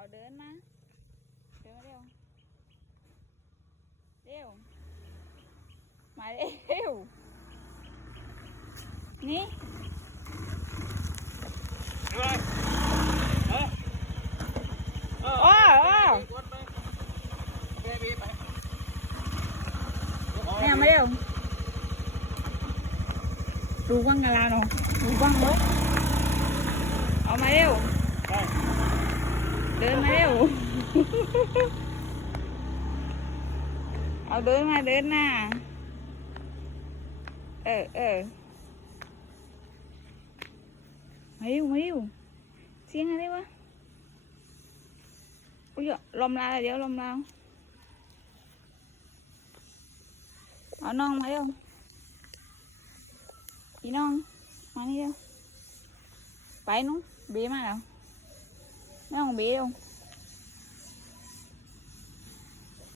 เอาเดินมา เดินมาเร็ว เร็ว มาเร็ว นี่โอ้โอ้เนี่ยมาเร็ว ดูว่างกันแล้วเนาะดูว่างเลยเอามาเร็ว เดินมาเร็ว เอาเดินมาเดินหน้า เออเออมาเร็วมาเร็วเสียงอะไรวะ อุ้ยลมลาเดี๋ยวลมลาวเอาน้องมาเร็วอีน้อง มานี่เร็วไปนู้นเบีมาแล้ว น้องเบีเร็ว